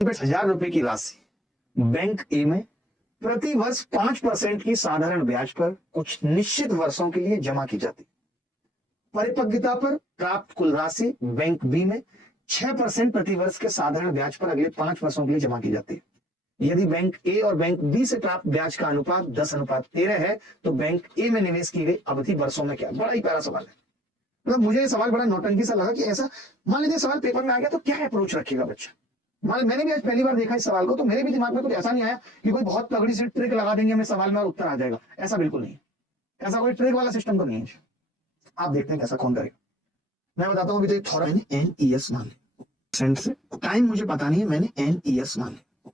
₹1000 की राशि बैंक ए में प्रति वर्ष 5% की साधारण ब्याज पर कुछ निश्चित वर्षों के लिए जमा की जाती। परिपक्वता पर प्राप्त कुल राशि बैंक बी में 6% प्रति वर्ष के साधारण ब्याज पर अगले 5 वर्षों के लिए जमा की जाती है। यदि बैंक ए और बैंक बी से प्राप्त ब्याज का अनुपात 10:13 है तो बैंक ए में निवेश की गई अवधि वर्षों में क्या? बड़ा ही प्यारा सवाल है। मतलब मुझे ये सवाल बड़ा नौटंकी सा लगा कि ऐसा मान लीजिए सवाल पेपर में आ गया तो क्या अप्रोच रखेगा बच्चा। मैंने भी आज पहली बार देखा इस सवाल को, तो मेरे भी दिमाग में कुछ ऐसा नहीं आया कि कोई बहुत तगड़ी सी ट्रिक लगा देंगे हमें सवाल में और उत्तर आ जाएगा। ऐसा बिल्कुल नहीं, ऐसा कोई ट्रिक वाला सिस्टम तो नहीं है। आप देखते हैं कैसा कौन करेगा। मैं बताता हूँ, अभी तो एक थोड़ा मैंने एनईएस मान लिया से, टाइम मुझे पता नहीं है, मैंने एनईएस मान लिया,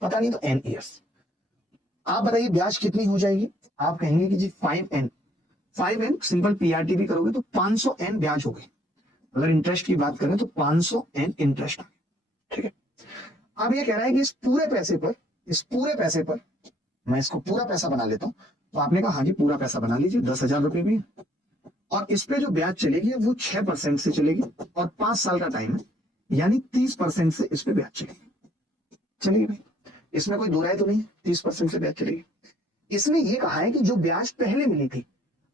पता नहीं तो एनईएस। आप बताइए ब्याज कितनी हो जाएगी? आप कहेंगे कि जी 5n सिंपल पीआरटी भी करोगे तो 500n ब्याज हो गई। अगर इंटरेस्ट की बात करें तो 500n इंटरेस्ट, ठीक है। अब ये कह रहा है कि इस पूरे पैसे पर मैं इसको पूरा पैसा बना लेता हूं। तो आपने कहा हाँ जी पूरा पैसा बना लीजिए, 10,000 रुपए भी, और इस पे जो ब्याज चलेगी वो 6% से चलेगी और 5 साल का टाइम है, यानी 30% से इस पे ब्याज चलेगी भाई, इसमें कोई दो राय तो नहीं, 30% से ब्याज चलेगी। इसने ये कहा है कि जो ब्याज पहले मिली थी,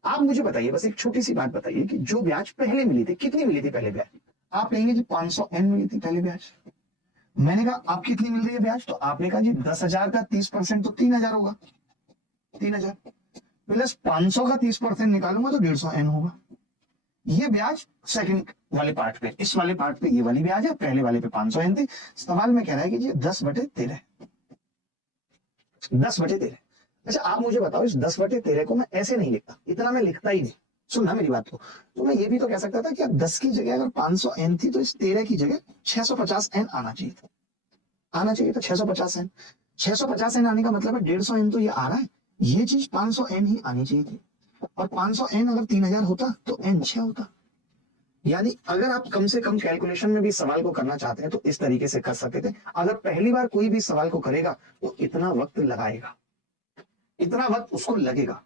आप मुझे बताइए, बस एक छोटी सी बात बताइए कि जो ब्याज पहले मिली थी कितनी मिली थी पहले ब्याज? आप कहेंगे जी 500n मिली थी पहले ब्याज। मैंने कहा आप कितनी मिल रही है ब्याज? तो आपने कहा जी 10,000 का 30% तो 3,000 होगा, 3,000 प्लस 500 का 30% निकालूंगा तो 150n होगा। ये ब्याज सेकंड वाले पार्ट पे, इस वाले पार्ट पे ये वाली ब्याज है, पहले वाले पे 500n थी। सवाल में कह रहा है कि जी 10/13, 10/13। अच्छा आप मुझे बताओ, इस 10/13 को मैं ऐसे नहीं लिखता, इतना मैं लिखता ही नहीं, सुनना मेरी बात को। तो मैं ये भी तो कह सकता था कि अब 10 की जगह अगर 500n थी तो इस 13 की जगह 650n आना चाहिए था, आना चाहिए था 650n। 650n आने का मतलब है 150n तो ये आ रहा है, ये चीज 500n ही आनी चाहिए थी। और 500n अगर 3,000 होता तो n 6 होता। यानी अगर आप कम से कम कैलकुलेशन में भी सवाल को करना चाहते हैं तो इस तरीके से कर सकते थे। अगर पहली बार कोई भी सवाल को करेगा तो इतना वक्त लगाएगा, इतना वक्त उसको लगेगा।